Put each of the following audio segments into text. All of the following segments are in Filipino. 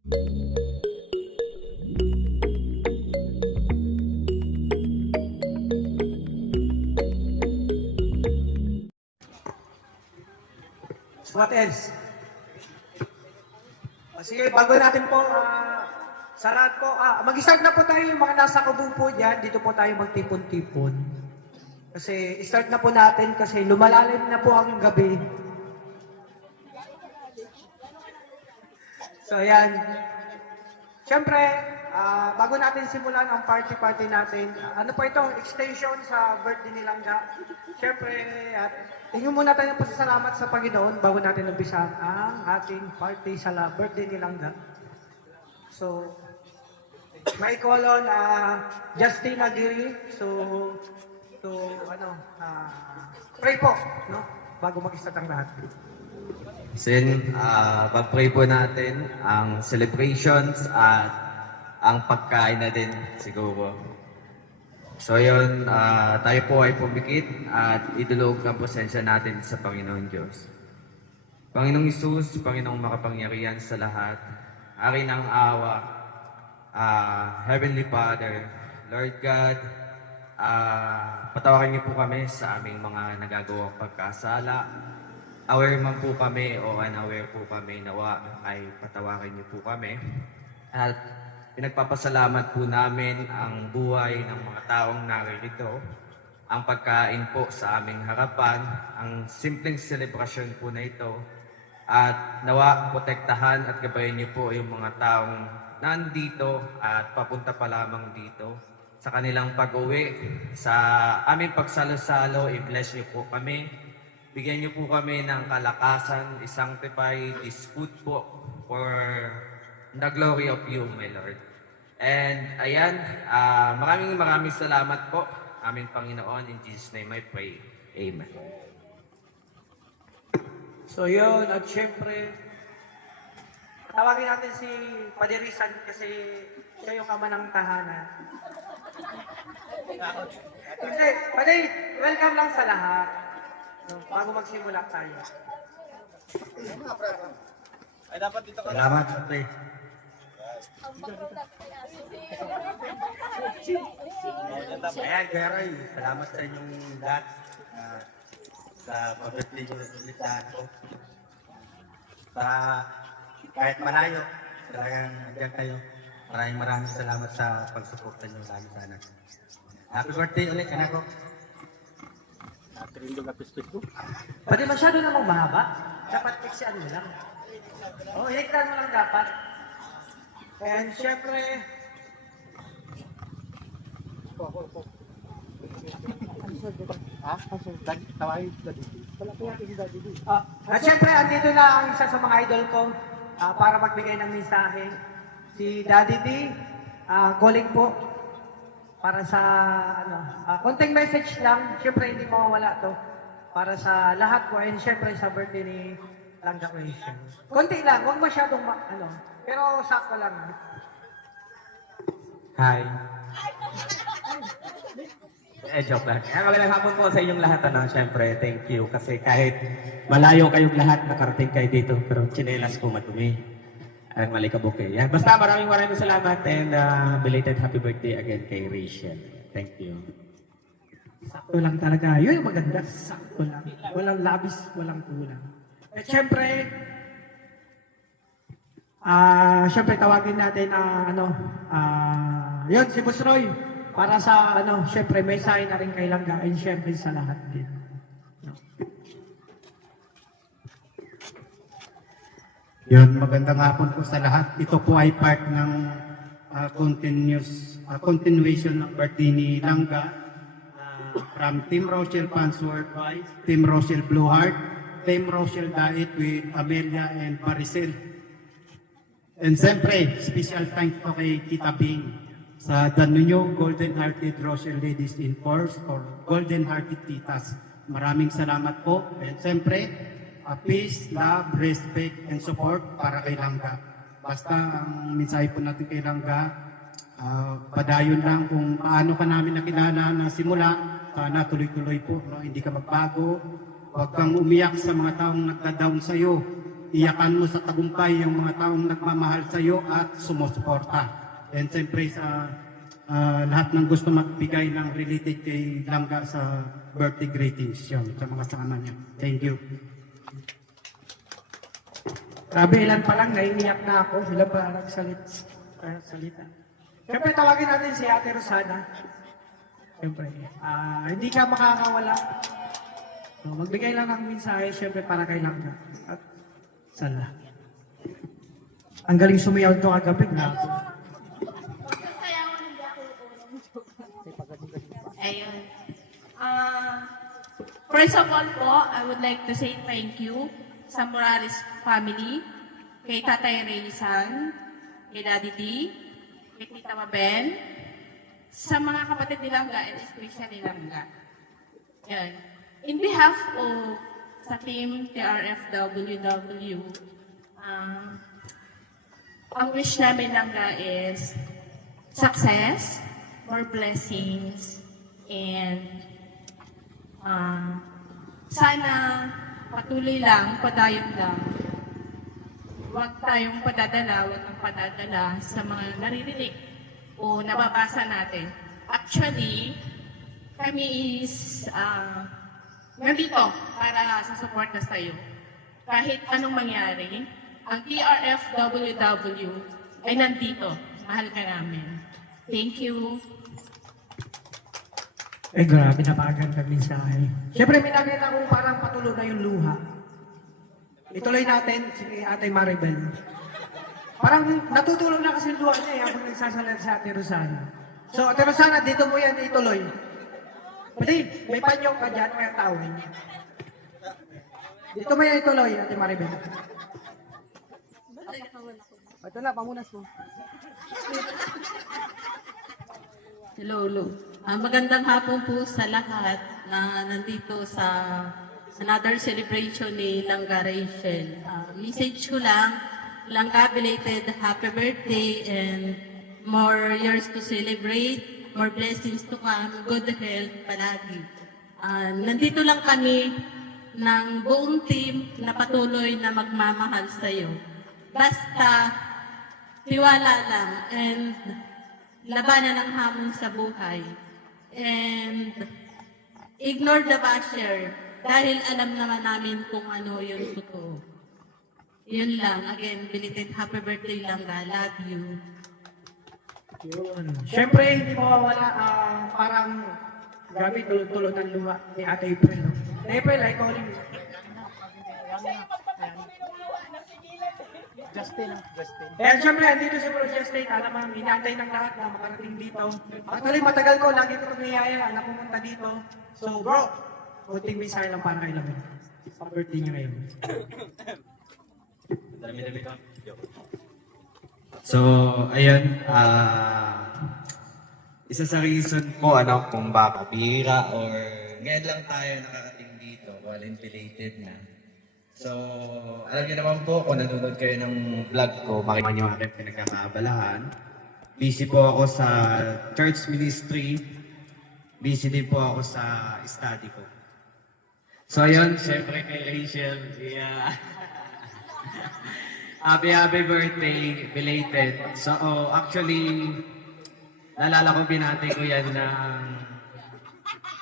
What else? Sige, bago natin po, sarat po, mag-start na po tayo yung mga nasa Cebu po dyan. Dito po tayo magtipon-tipon. Kasi start na po natin kasi lumalalim na po ang gabi. So, ayan. Siyempre, bago natin simulan ang party-party natin, ano po ito, extension sa birthday ni Langga. Siyempre, tingin muna tayo ng pasasalamat sa Panginoon bago natin umpisahan ang ating party sa birthday ni Langga. So, may call on Justina Giri. So, pray po, no? Bago mag-start ang lahat. Sin, pag-pray po natin ang celebrations at ang pagkain na din siguro. So yun, tayo po ay pumikit at idulog ang pasensya natin sa Panginoon Diyos. Panginoong Isus, Panginoong makapangyarihan sa lahat, Hari ng awa, Heavenly Father, Lord God, patawarin niyo po kami sa aming mga nagagawang pagkasala. Aware man po kami o unaware po kami, nawa ay patawarin niyo po kami. At pinagpapasalamat po namin ang buhay ng mga taong naririto, ang pagkain po sa aming harapan, ang simpleng selebrasyon po na ito. At nawa protektahan at gabayan niyo po yung mga taong nandito at papunta pa lamang dito sa kanilang pag-uwi. Sa aming pagsalo-salo, i-bless niyo po kami. Bigyan niyo po kami ng kalakasan, i-sanctify this food po for the glory of you, my Lord. And ayan, maraming salamat po, aming Panginoon. In Jesus' name I pray. Amen. So yun, at syempre, tawagin natin si Padirisan kasi siya yung ama ng tahanan. Hindi, Paday, welcome lang sa lahat. So, bago magsimula tayo. Ay, dapat dito ka. Salamat, Ate. Ayan, Kuya Roy, salamat sa inyong lahat sa pag-birthday nyo ulit lahat ko. Kahit malayo, talagang nandiyan kayo. Maraming salamat sa pagsuporta nyo lalo sana. Happy birthday ulit, anak ko. Pwede masyado namang mahaba. Dapat iksian mo lang. Iliktan mo lang dapat. And syempre, at syempre, andito na ang isa sa mga idol ko para magbigay ng mensahe. Si Daddy D, calling po para sa konting message lang. Syempre, hindi mawawala to para sa lahat po and syempre sa birthday ni Langga Creation. Konti lang, huwag masyadong pero sakto lang. Hi. Joke lang. Magandang hapon po sa inyong lahat. Siyempre, thank you. Kasi kahit malayo kayong lahat, nakarating kayo dito. Pero chinelas ko madumi. Ang malikabok kayo. Yan. Basta maraming salamat and belated happy birthday again kay Rachel. Thank you. Sakto lang talaga. Yun yung maganda. Sakto lang. Walang labis, walang kulang. At syempre, syempre tawagin natin yun, si Boss Roy. Para sa, syempre may sign na rin kay Langga and syempre sa lahat din. Yun, magandang hapon po sa lahat. Ito po ay part ng continuation ng birthday ni Langga from Team Rochelle Fans Worldwide, Team Rochelle Blue Heart, Team Rochelle Diet with Amelia and Maricel. And siyempre, special thanks po kay Tita Bing sa Danunyo Golden Hearted Rochelle Ladies in Force or Golden Hearted Titas. Maraming salamat po. And siyempre, peace, love, respect, and support para kay Langga. Basta ang mensahe po natin kay Langga, padayon lang kung paano ka namin nakilala na simula, sana tuloy-tuloy po, no? Hindi ka magbago, huwag kang umiyak sa mga taong nagda-down sa'yo. iyakan mo sa tagumpay yung mga taong nagmamahal sa iyo at sumusuporta. And siyempre sa lahat ng gusto magbigay ng related kay Langga sa birthday greetings yun, sa mga kasama niya. Thank you. Grabe, ilan pa lang, naiiyak na ako. Ilan pa salita. Siyempre, tawagin natin si Ate Rosana. Siyempre, hindi ka makakawala. So, magbigay lang ng mensahe, siyempre, para kay Langga. At sana. Ang galing sumayaw ito kagabi na ako. Ayun. First of all po, I would like to say thank you sa Morales family, kay Tatay Raysan, kay Daddy D, kay Tita Mabel, sa mga kapatid ni Langga and especially Langga. Yan. In behalf of sa team TRFWW, ang wish namin Langga is success, more blessings, and sana patuloy lang, padayon lang. Huwag tayong padadala, huwag ang padadala sa mga naririnig o nababasa natin. Actually, kami is nandito para sa support na sa'yo. Kahit anong mangyari, ang TRFWW ay nandito. Mahal ka namin. Thank you. Eh, grabe, napakaganda mensahe. Siyempre, may nakita kong parang patuloy na yung luha. Ituloy natin si Ate Maribel. Parang natutulog na kasi yung luha niya eh, habang nagsasalat si Ate Rosana. So, Ate Rosana, dito mo yan ituloy. Pwede, may panyong ka dyan, may tawin. Dito mo yan ituloy, Ate Maribel. Ito na, pamunas mo. Hello. Magandang hapon po sa lahat na nandito sa another celebration ni Langga Rachel. Message ko lang, Langga, belated happy birthday and more years to celebrate, more blessings to come, good health palagi. Nandito lang kami ng buong team na patuloy na magmamahal sa iyo. Basta tiwala lang and labanan ang hamon sa buhay. And ignore the basher dahil alam naman namin kung ano yung totoo. Yun lang. Again, belated happy birthday Langga. Love you. Yun. Siyempre, hindi mawawala, parang grabe tulog-tulog ng luha ni Ate April. No? April, I call you. Justin. Kaya siyempre, andito si Bro Justin. Alam mo, inaantay ng lahat na makarating dito. Actually, matagal ko, lagi ko itong niyaya na pumunta dito. So, bro, kunting mensahe lang para kay Lamin. Pa-birthday niya ngayon. So, ayun, isa sa reason po, kung baka bihira or ngayon lang tayo nakarating dito, while belated na. So, alam niyo naman po, kung nanonood kayo ng vlog ko, makikita niyo ang aking pinagkakaabalahan. Busy po ako sa church ministry. Busy din po ako sa study ko. So, ayun, syempre kay Rachel, happy birthday, belated. So, actually, naalala ko binati ko yan ng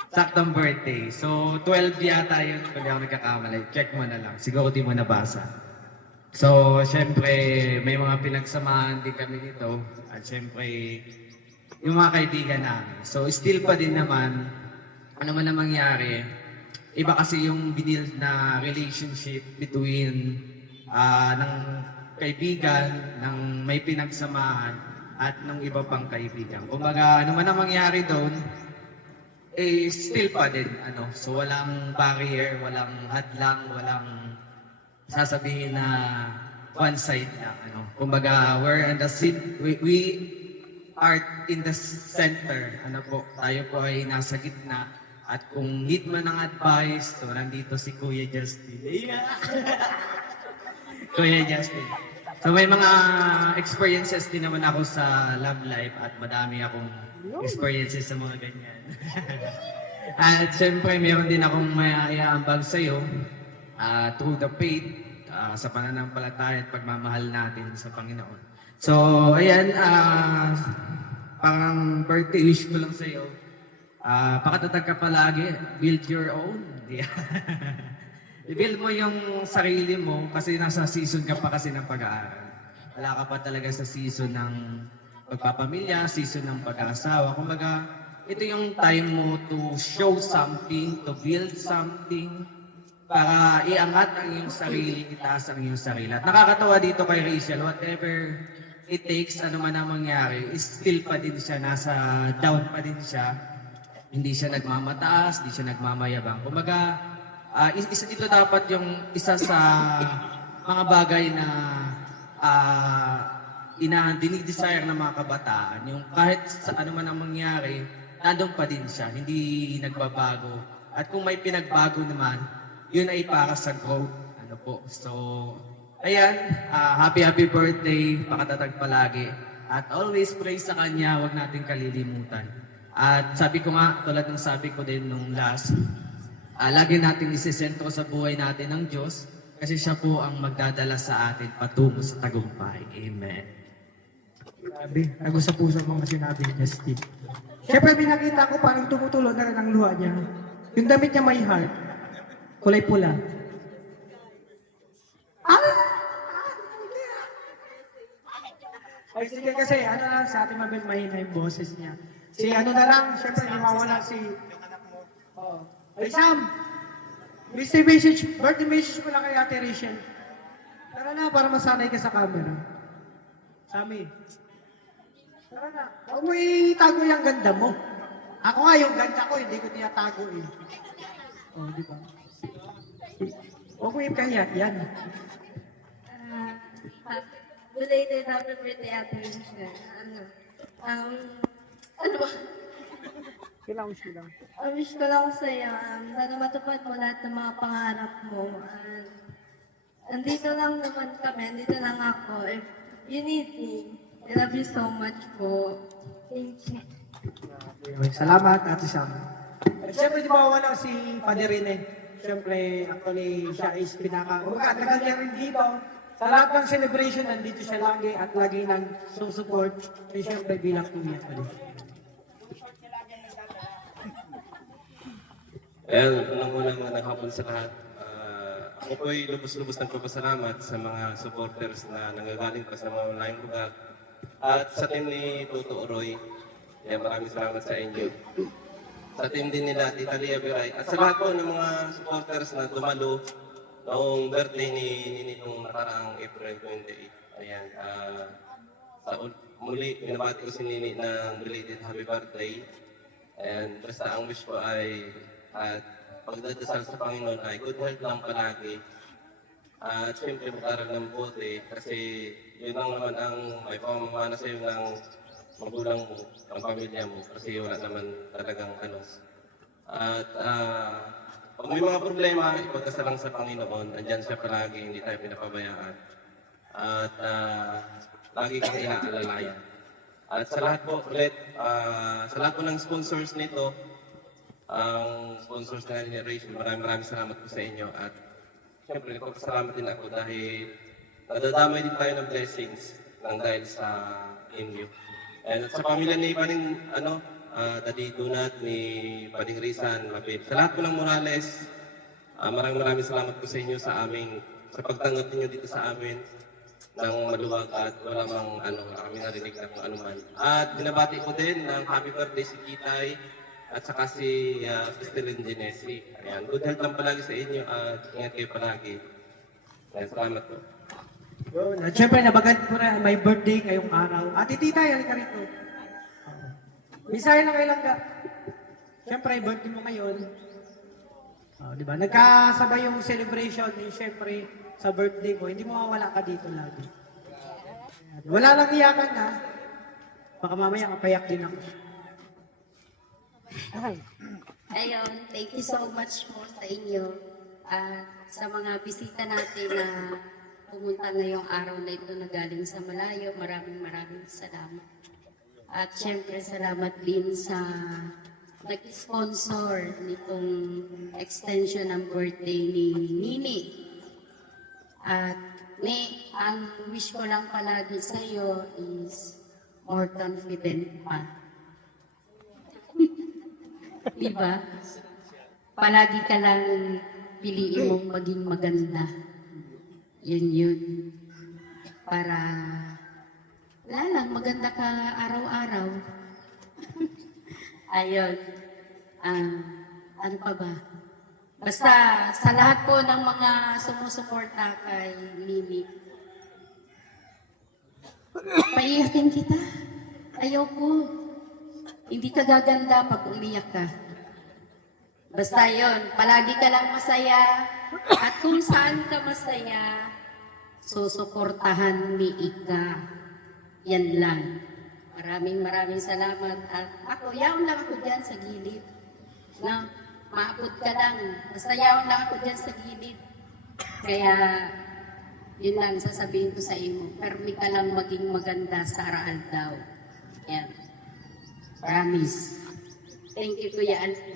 saktong birthday. So, 12 yata yun, kung di ako nagkakamali. Check mo na lang. Siguro di mo nabasa. So, syempre, may mga pinagsamahan din kami nito. At syempre, yung mga kaibigan namin. So, still pa din naman, ano man ang mangyari, iba kasi yung binild na relationship between ng kaibigan, ng may pinagsamahan, at ng iba pang kaibigan. Kumbaga, ano man ang mangyari doon, still pa din, So, walang barrier, walang hadlang, walang sasabihin na one side na, Kumbaga, we are in the center, tayo po ay nasa gitna. At kung need man ng advice, so nandito si Kuya Justin. Kuya Justin. So may mga experiences din naman ako sa love life at madami akong experiences sa mga ganyan. At syempre, meron din akong maiaambag sa'yo through the faith. sa pananampalataya at pagmamahal natin sa Panginoon. So, ayan, parang birthday wish ko lang sa iyo. Pakatatag ka palagi, build your own. I-build mo yung sarili mo kasi nasa season ka pa kasi ng pag-aaral. Wala ka pa talaga sa season ng pagpapamilya, season ng pag-aasawa. Kumbaga, ito yung time mo to show something, to build something, para iangat ang iyong sarili, itaas ang iyong sarili. At nakakatawa dito kay Rachel, whatever it takes, ano man ang mangyari, still pa din siya, nasa down pa din siya. Hindi siya nagmamataas, hindi siya nagmamayabang. Kumbaga, ito dapat yung isa sa mga bagay na dinidesire ng mga kabataan. Yung kahit sa ano man ang mangyari, nandun pa din siya, hindi nagbabago. At kung may pinagbago naman, yun ay para sa growth. Ano po. So, ayan, happy birthday, pakatatag palagi. At always pray sa Kanya, huwag natin kalilimutan. At sabi ko nga, tulad ng sabi ko din nung last, lagi natin isisentro sa buhay natin ng Diyos kasi siya po ang magdadala sa atin patungo sa tagumpay. Amen. Grabe, tago sa puso mga sinabi ni Steve. Siyempre, pinakita ko parang tumutulo na rin ang luha niya. Yung damit niya may heart, kulay pula. Ay, sige kasi, ano lang, sa ating mabel mahina yung boses niya. Si ano na lang, siyempre, hindi mawala si... Oh. Ay, Sam! Birthday message mo lang kay Ate Rachel. Tara na, para masanay ka sa camera. Sammy. Tara na. Huwag mo itago yung ganda mo. Ako nga, yung ganda ko, hindi ko tinatago eh. Oh, di ba? Huwag mo ikahiyak yan. Belated happy birthday, Ate Rachel. Ano ba? Kailangan wish ko lang. Wish ko lang sa'yo, sana matupad mo lahat ng mga pangarap mo. Andito lang naman kami, andito lang ako. If you need me, I love you so much po. Thank you. Okay, salamat, Ate Sam. At siyempre, di ba wala si Padre Rene? Siyempre, actually, siya is tagal niya rin dito. Sa lahat ng celebration, nandito siya lagi at lagi nang support. At siyempre, bilang kuya pa rin. Well, unang-unang magandang hapon sa lahat. Ako po'y lubos-lubos nagpapasalamat sa mga supporters na nanggagaling pa sa mga online lugar. At sa team ni Toto Oroy, maraming salamat sa inyo. Sa team din nila, Tita Lia Biray. At sa lahat po ng mga supporters na dumalo noong birthday ni Nini nung nakaraang April 28. Ayan, muli, binabati ko si Nini ng belated happy birthday. And basta ang wish ko ay at pagdadasal sa Panginoon ay good health lang palagi. At siyempre mag-aral ng buti kasi yun lang naman ang may pamamana sa iyo ng magulang mo, ang pamilya mo kasi wala naman talagang ano. At pag may mga problema, ipagdasal lang sa Panginoon, andyan siya palagi, hindi tayo pinapabayaan. At lagi kang inaalalayan. At sa lahat po ulit, sa lahat po ng sponsors nito, ang sponsors na ni Rachel, maraming salamat po sa inyo. At siyempre, nagpapasalamat din ako dahil nadadamay din tayo ng blessings ng dahil sa inyo. And at sa pamilya ni Paning, Daddy Donat, ni Paning Rizan, Mabel. Sa lahat po ng Morales, maraming salamat po sa inyo sa pagtanggap niyo dito sa amin ng maluwag at wala kami narinig na kung anuman. At binabati ko din ng happy birthday si Kitay at saka si Cristelyn Genesi. Ayan, good health lang palagi sa inyo at ingat kayo palagi. Ayan, salamat po. At siyempre, nabagat ko na may birthday ngayong araw. Ate Tita, halika rito. Misaya na kailan ka. Siyempre, birthday mo ngayon. Di ba? Nagkasabay yung celebration. Siyempre, sa birthday mo, hindi mo mawala ka dito lagi. Wala lang iyakan ha. Baka mamaya kapayak din ako. Ayun, thank you so much po sa inyo at sa mga bisita natin na pumunta ngayong araw na ito na galing sa malayo. Maraming salamat. At syempre salamat din sa nag-sponsor nitong extension ng birthday ni Nini. At ang wish ko lang palagi sa iyo is more confident pa. Diba? Palagi ka lang piliin mong maging maganda. Yun. Para wala lang, maganda ka araw-araw. Ayun. Ano pa ba? Basta sa lahat po ng mga sumusuporta kay Mimi, paiyakin kita. Ayaw ko. Hindi ka gaganda pag umiyak ka. Basta yon, palagi ka lang masaya. At kung saan ka masaya, susuportahan ni Ika. Yan lang. Maraming salamat. At ako, yaon lang ako dyan sa gilid. Na, maapod ka lang. Basta yaon lang ako dyan sa gilid. Kaya, yun lang sasabihin ko sa iyo. Permi ka lang maging maganda sa araal daw. Yan. Promise. Thank you, Kuya Alfie.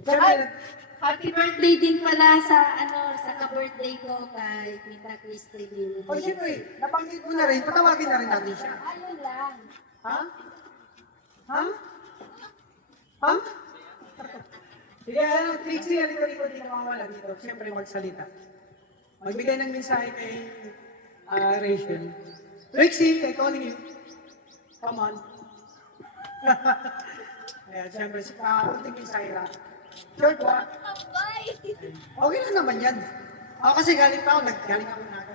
Siyempre, Happy birthday din pala sa ka-birthday ko kay Tita Christine. o siyempre, nabanggit mo na rin, patawagin na rin natin siya. Ayun lang. Ha? Ha? Ha? Sige, Trixie, halika dito, di ka mawala dito. Siyempre, magsalita. Magbigay ng mensahe kay Rachel. Trixie, I calling you. Come on. Ayan, siyempre, unting mensahe lang. Short ba? Okay lang naman yan. Ako kasi galing pa ako, galing ako na ako.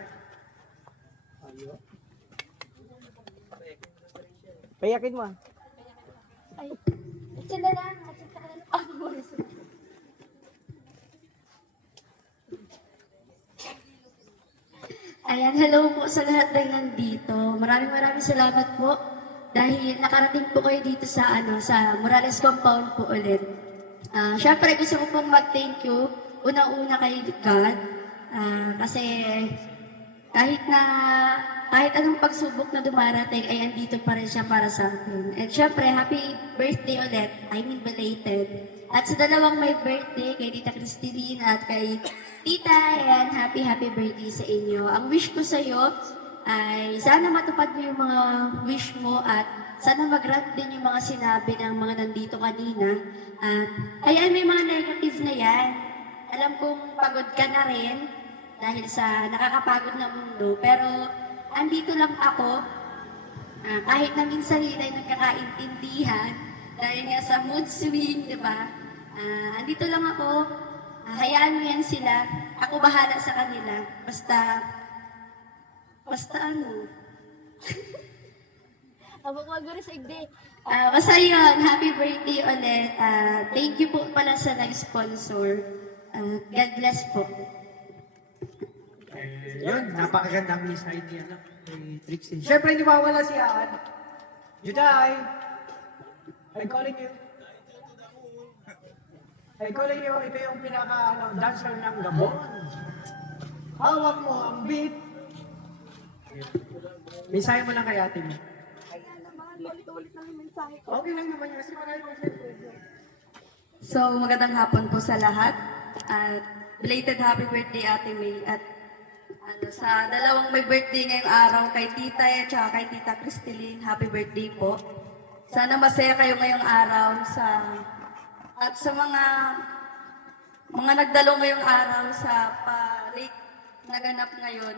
Payakin mo. Ay, ito na lang. Ayan, hello po sa lahat ng nandito. Maraming salamat po dahil nakarating po kayo dito sa sa Morales Compound po ulit. Syempre gusto ko pong mag-thank you una-una kay God kasi kahit anong pagsubok na dumarating ay andito pa rin siya para sa akin. At syempre, happy birthday ulit. I mean belated. At sa dalawang may birthday, kay Tita Christine at kay Tita, ayan, happy birthday sa inyo. Ang wish ko sa iyo ay sana matupad mo yung mga wish mo at sana mag-grant din yung mga sinabi ng mga nandito kanina. At ayan, may mga negative na yan. Alam kong pagod ka na rin dahil sa nakakapagod na mundo. Pero andito lang ako, kahit na minsan hindi tayo nagkakaintindihan dahil nga sa mood swing, di ba? Andito lang ako, hayaan mo yan sila. Ako bahala sa kanila. Basta ano. Basta yun, happy birthday ulit. Thank you po pala sa nag-sponsor. God bless po. Yun, napakagandang mensahe niya kay Trixie. Siyempre, hindi mawala si Ann. Juday, I'm calling you. I'm calling you, ito yung dancer ng Gabon. Hawak mo ang beat. Mensahe mo lang kay ate mo. Okay lang naman yun, kasi marami mo siya. So, magandang hapon po sa lahat. At belated happy birthday Ate May. At sa dalawang may birthday ngayong araw, kay Tita at saka kay Tita Christine, happy birthday po. Sana masaya kayo ngayong araw at sa mga nagdalo ngayong araw sa late naganap ngayon.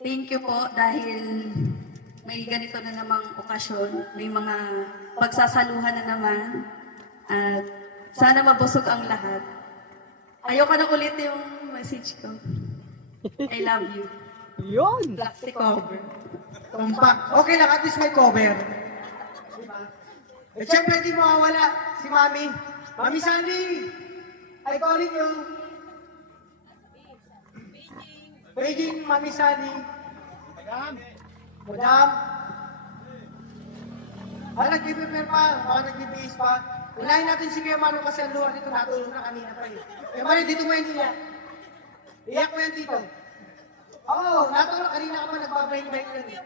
Thank you po dahil may ganito na namang okasyon, may mga pagsasaluhan na naman. At sana mabusog ang lahat. Ayoko na ulit yung message ko. I love you. Yun! Plastic cover. Compact. Okay lang, at least may cover. Diba? At syempre, hindi mawawala si Mami. Mami Sandy! I calling you. Beijing, Mami Sandy. Madam. Nag-prepare pa. Nag-base pa. Unahin natin si Kuya Manu kasi ang lugar dito natulog na kanina pa eh. Kuya Manu, dito mo yan iyak. Iyak mo yan dito. Oo, natulog kanina ka pa nagbabrain-brain yun eh.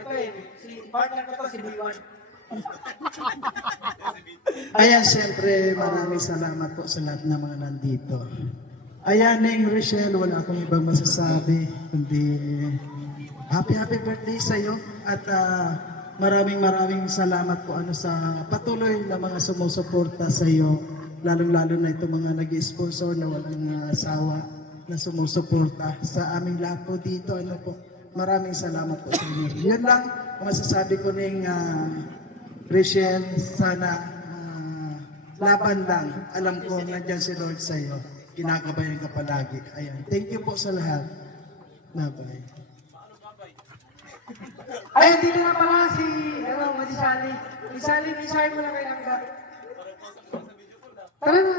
Ito eh, si partner ko to, si B1. Ayan, siyempre, maraming salamat po sa lahat ng mga nandito. Ayan, Ning Rochelle, wala akong ibang masasabi, kundi happy birthday sa iyo at maraming salamat po sa patuloy na mga sumusuporta sa iyo, lalong-lalo na itong mga nag-sponsor na walang asawa na sumusuporta sa aming lahat po dito. Maraming salamat po sa inyo. Yun lang ang masasabi ko Ning Rochelle, sana laban lang. Alam ko nandiyan si Lord sa iyo. Kinakabayan ka palagi. Ayan. Thank you po sa lahat. Bye-bye. Ay, dito na pala si, Sally. Si Sally, isahin mo na kay Langga. Tara na.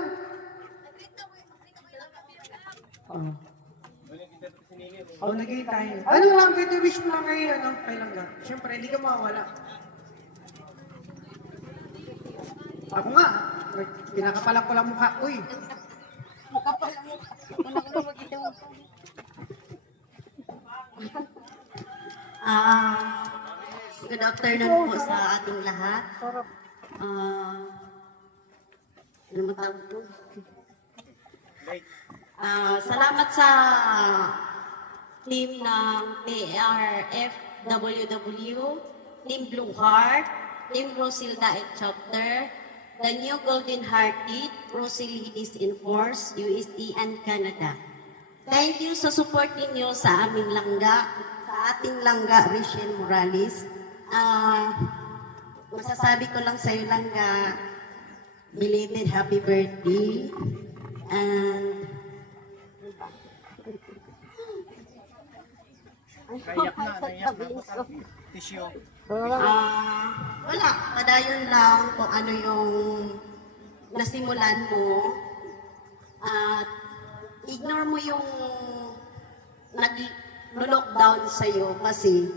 Nag-iitay. Ano lang, pwede wish mo lang kay Langga. Siyempre, hindi ka mawala. Ako nga, pinakapalang ko lang mukha ko eh. Good afternoon po sa ating lahat. Ano mo tawag po? Salamat sa team ng TRFWW, Team Blue Heart, Team Rosilda and Chapter, the New Golden Hearted, Rosilidis in Force, USD and Canada. Thank you sa support ninyo sa aming langga, sa ating langga, Rachel Morales. Masasabi ko lang sa iyo langga, belated happy birthday. And wala, padayon lang kung ano yung nasimulan mo at ignore mo yung nag-lockdown sa'yo kasi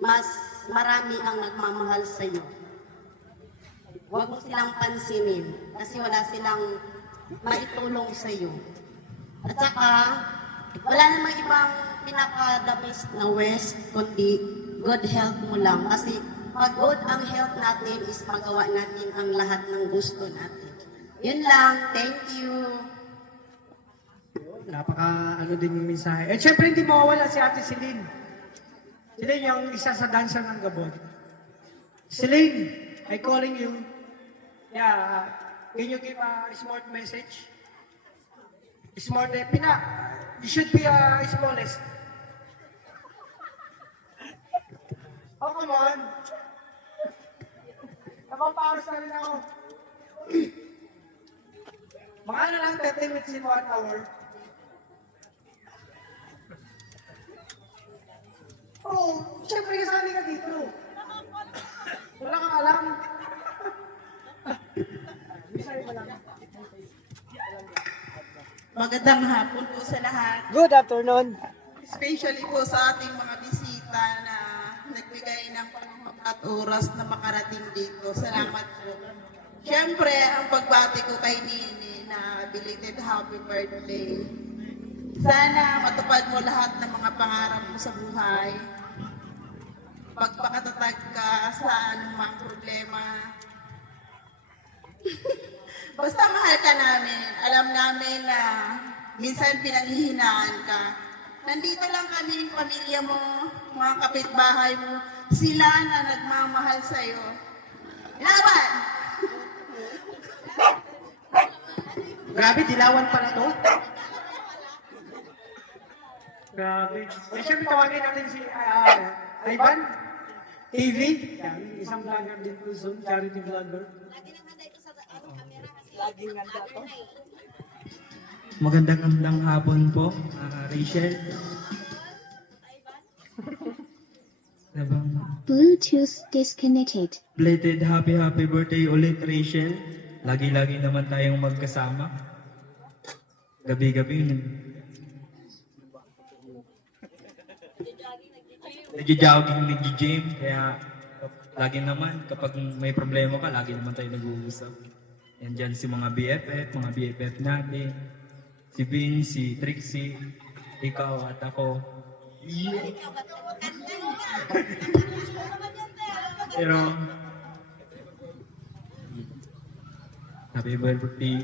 mas marami ang nagmamahal sa'yo. Huwag mo silang pansinin kasi wala silang maitulong sa'yo. At saka, wala namang ibang pinaka-the best na West kundi good health mo lang. Kasi pag good ang health natin is magawa natin ang lahat ng gusto natin. Yun lang. Thank you. Din yung mensahe. At syempre hindi mawawala si Ate Celine. Celine yung isa sa dancer ng Gabon. Celine, I calling you. Yeah, can you give a smart message? Smart, you should be smallest. Oh, come on. Napaparos na rin ako. Mga ano lang, 30 minutes in 1 hour. Oh, siyempre kasali ka dito. Wala kang alam. Magandang hapon po sa lahat. Good afternoon. Especially po sa ating mga bisita na nagbigay ng panahon at oras na makarating dito. Salamat po. Siyempre, ang pagbati ko kay Nini na belated happy birthday. Sana matupad mo lahat ng mga pangarap mo sa buhay. Pagpakatatag ka sa anumang problema. Basta mahal ka namin. Alam namin na minsan pinanghihinaan ka. Nandito lang kami ng pamilya mo, mga kapitbahay mo. Sila na nagmamahal sa'yo. Laban! Grabe, dilawan pala to. Grabe. Eh, syempre tawagin natin si Ivan TV. Yan, isang vlogger din po soon, charity vlogger. Laging handa to. Magandang hapon po, Rachel. Bluetooth disconnected. Belated happy birthday ulit, Rachel. Lagi-lagi naman tayong magkasama. Gabi-gabi. Nag-jogging, nag-gym. Kaya lagi naman, kapag may problema ka, lagi naman tayo nag-uusap. Yan dyan si mga BFF natin. Si Vince, si Trixie, ikaw at ako. Pero Happy birthday.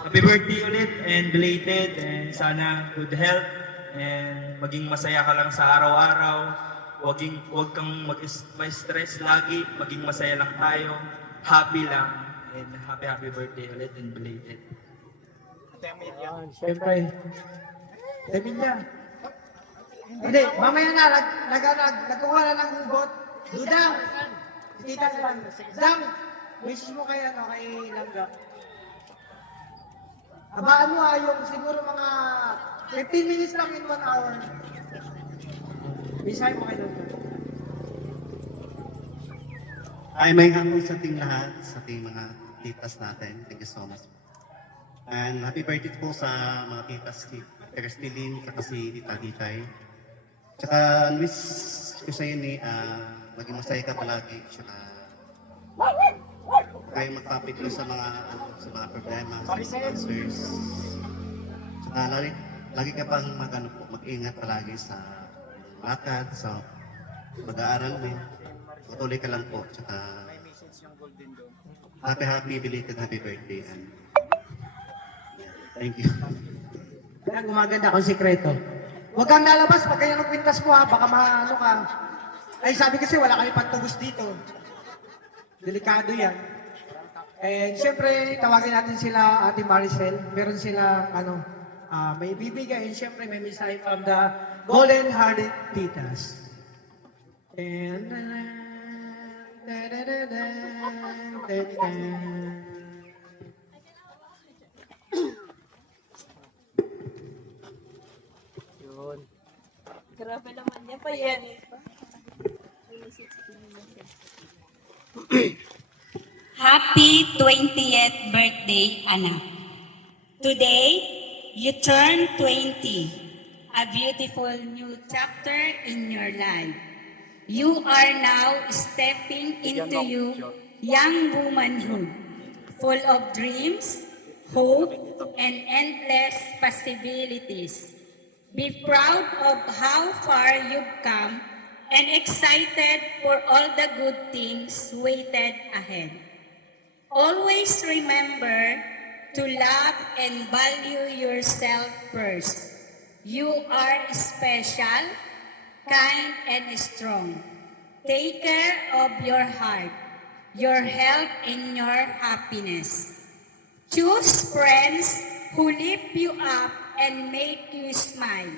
Happy birthday ulit and belated and sana good health and maging masaya ka lang sa araw-araw. Huwag kang mag-stress lagi, maging masaya lang tayo. Happy lang and happy birthday ulit and belated. Siyempre. Emilia. Hindi, mamaya na, nagkuha na ng hugot. Dudang! Kita sa lang. Dang! Wish mo kay Langga. Abaan mo yung siguro mga 15 minutes lang in 1 hour. Bisay mo kay Langga. Ay, may hapon sa ating lahat, sa ating mga titas natin. Thank you so much. And happy birthday po sa mga titas, si Terestilin, saka si Tita Ditay. Tsaka, wish ko sa'yo ni, maging masaya ka palagi. Tsaka, kayo magpapit mo sa mga problema, sa mga answers. Tsaka, lagi ka pang mag-ingat palagi sa lakad, sa pag-aaral mo. Patuloy ka lang po. Tsaka, happy belated happy birthday. And, thank you. Kaya gumaganda akong sikreto. Huwag kang lalabas pag kayo nagpintas mo ha, baka maano ka. Ay sabi kasi wala kami pantubos dito. Delikado yan. And siyempre, tawagin natin sila Ate Maricel. Meron sila, may bibigay. And siyempre, may mensahe from the Golden Hearted Titas. And, Grabe naman niya pa yan. Happy 20th birthday, anak. Today, you turn 20, a beautiful new chapter in your life. You are now stepping into your young womanhood, full of dreams, hope, and endless possibilities. Be proud of how far you've come and excited for all the good things waited ahead. Always remember to love and value yourself first. You are special, kind, and strong. Take care of your heart, your health, and your happiness. Choose friends who lift you up and make you smile.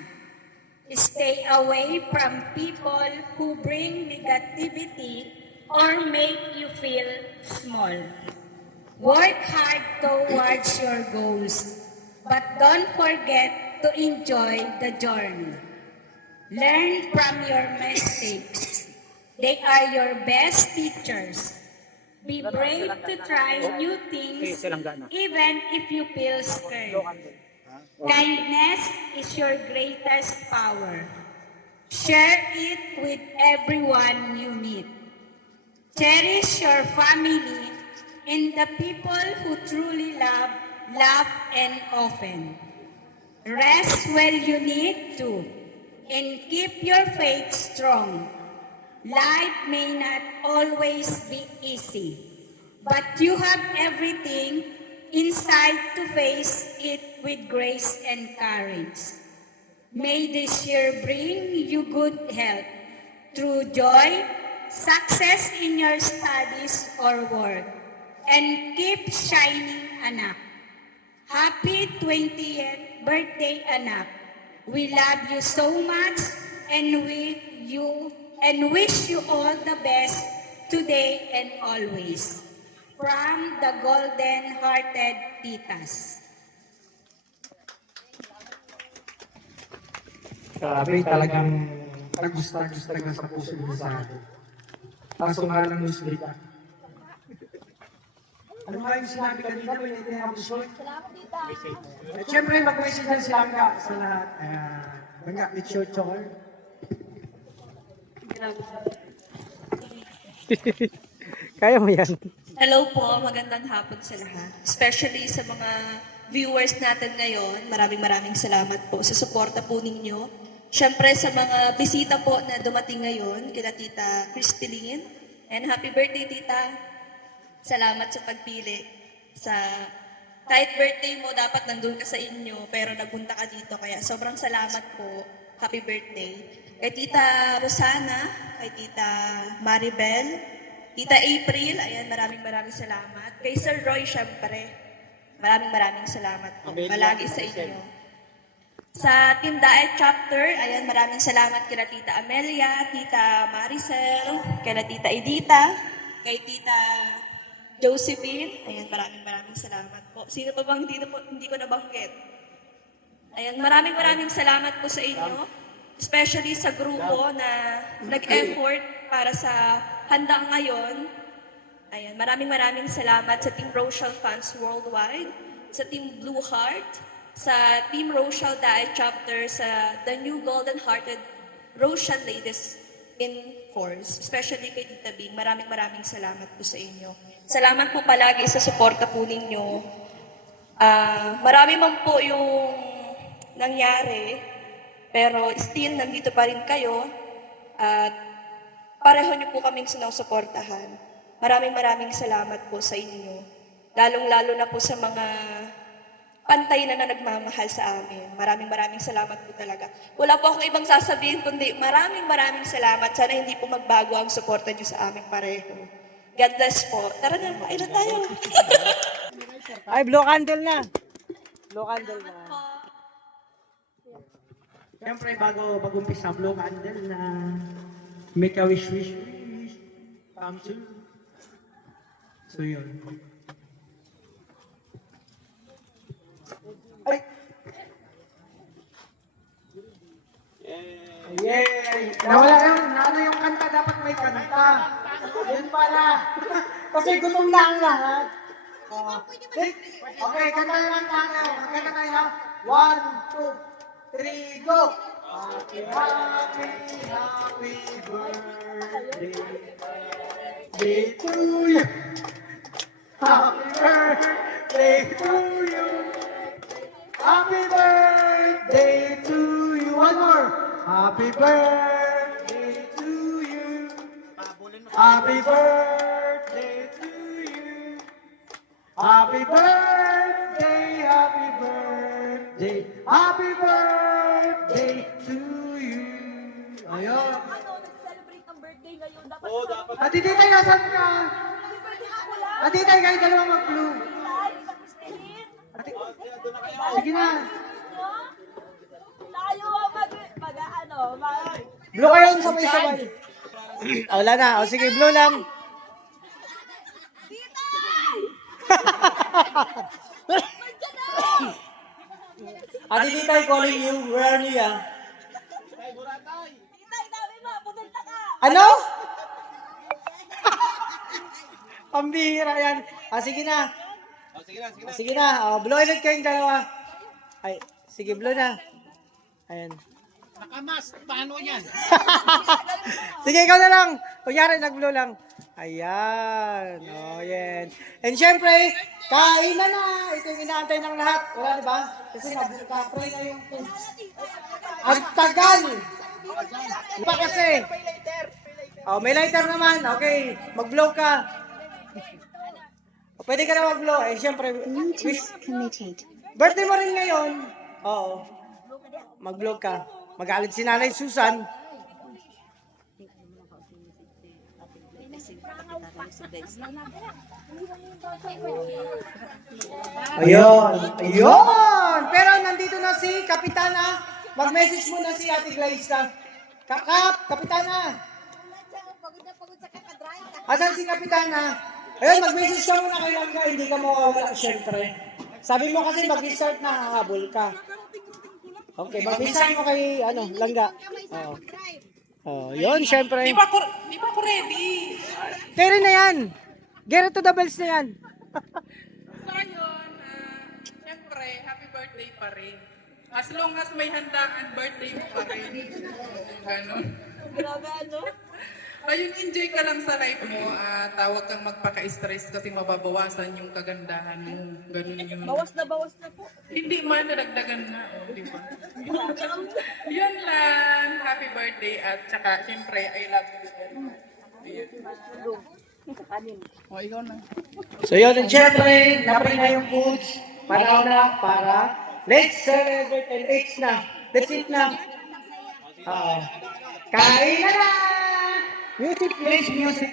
Stay away from people who bring negativity or make you feel small. Work hard towards your goals, but don't forget to enjoy the journey. Learn from your mistakes. They are your best teachers. Be brave to try new things even if you feel scared. Kindness is your greatest power. Share it with everyone you meet. Cherish your family and the people who truly love, laugh, and often. Rest when you need to, and keep your faith strong. Life may not always be easy, but you have everything inside to face it with grace and courage. May this year bring you good health, true joy, success in your studies or work, and keep shining, anak. Happy 20th birthday, anak. We love you so much and wish you all the best today and always. From the Golden Hearted Titas. Grabe, talagang tagos-tagos talaga sa puso mo sa akin. Kaso nga lang yung slita. Ano nga yung sinabi kanina? May naitinaw ko short. At syempre, mag-message na si Langga sa lahat. Langga, with short choker. Kaya mo yan. Hello po, magandang hapon sa lahat. Especially sa mga viewers natin ngayon, maraming salamat po sa suporta po ninyo. Siyempre sa mga bisita po na dumating ngayon, kila Tita Crispilin. And happy birthday, Tita. Salamat sa pagpili. Sa kahit birthday mo, dapat nandun ka sa inyo, pero nagpunta ka dito. Kaya sobrang salamat po. Happy birthday. Kay Tita Rosana, kay Tita Maribel, Tita April, ayan, maraming salamat. Kay Sir Roy, syempre, maraming salamat po. Palagi sa inyo. Sa Team Daet Chapter, ayan, maraming salamat kila Tita Amelia, Tita Maricel, kila Tita Edita, kay Tita Josephine, ayan, maraming salamat po. Sino pa bang hindi ko nabanggit? Ayan, maraming salamat po sa inyo, especially sa grupo na nag-effort para sa handa ngayon. Ayan, maraming salamat sa Team Rochelle Fans Worldwide, sa Team Blue Heart, sa Team Rochelle Daet Chapter, sa The New Golden Hearted Rochelle Ladies in Force, especially kay Tita Bing. Maraming salamat po sa inyo. Salamat po palagi sa suporta po ninyo. Marami man po yung nangyari, pero still nandito pa rin kayo at pareho niyo po kaming sinusuportahan. Maraming salamat po sa inyo. Lalong-lalo na po sa mga pantay na nagmamahal sa amin. Maraming salamat po talaga. Wala po akong ibang sasabihin kundi maraming salamat. Sana hindi po magbago ang suporta niyo sa amin pareho. God bless po. Tara na, kain na tayo. Ay, blue candle na. Blue candle na. Siyempre, bago mag-umpisa, blue candle na. Make a wish. Come true. So, yun. Ay! Yay! Nawala yung, ano yung kanta, dapat may kanta. Yun pala. Kasi gutom na ang lahat. Okay, kanta naman tayo. Kanta tayo ha. 1, 2, 3, go! Happy birthday to you. Happy birthday to you. Happy birthday to you. One more. Happy birthday to you. Happy birthday to you. Happy birthday, happy birthday, happy birthday to you. Ayun. Celebrate ang birthday ngayon. Dapat Ati Titay, nasan ka? Ati Titay, kayo dalawa mag-blue. Sige na. tayo Blue kayo sabay-sabay. Wala na. O sige, blue lang. Ate Titay calling you. Where are you? Ano? Pambihira yan. Sige na. Sige na. Blue ulit kayong dalawa. Ay, sige, blue na. Ayan. Nakamas, paano yan? Sige, ikaw na lang. Kunyari, nag-blue lang. Ayan. O, yan. And syempre, kain na na. Ito yung inaantay ng lahat. Wala, di ba? Kasi nag-pray na yung foods. Ang tagal. Di ba kasi? Oh, may lighter naman. Okay, mag-blow ka. O, pwede ka na mag-blow. Eh, syempre, birthday mo rin ngayon. Oo. Mag-blow ka. Magalit si Nanay Susan. Ayun. Ayun. Pero nandito na si Kapitana. Mag-message muna si Ate Glyza. Kapitana. Asan si Kapitana? Ayun, mag-message ka muna kay Langga. Hindi ka mawawala, syempre. Sabi mo kasi mag-start na hahabol ka. Okay, mag-message mo kay Langga. Oo. Oh, yun, syempre. Di pa ako ready. Pero na yan. Get to the bells na yan. So yun, syempre, happy birthday pa rin. As long as may handaan, birthday mo pa rin. Ganon. Grabe ano? Ayun, enjoy ka lang sa life mo at huwag kang magpaka-stress kasi mababawasan yung kagandahan mo. Ganun yun. Bawas na po. Hindi man, nadagdagan na. Oh, di ba? Yun lang. Happy birthday at saka, syempre, I love you. Ayan. O, ikaw na. So yun, and syempre, na-bring na yung foods. Panahon na para let's celebrate and eat na. Let's eat na. Kain na na! Music, please, music.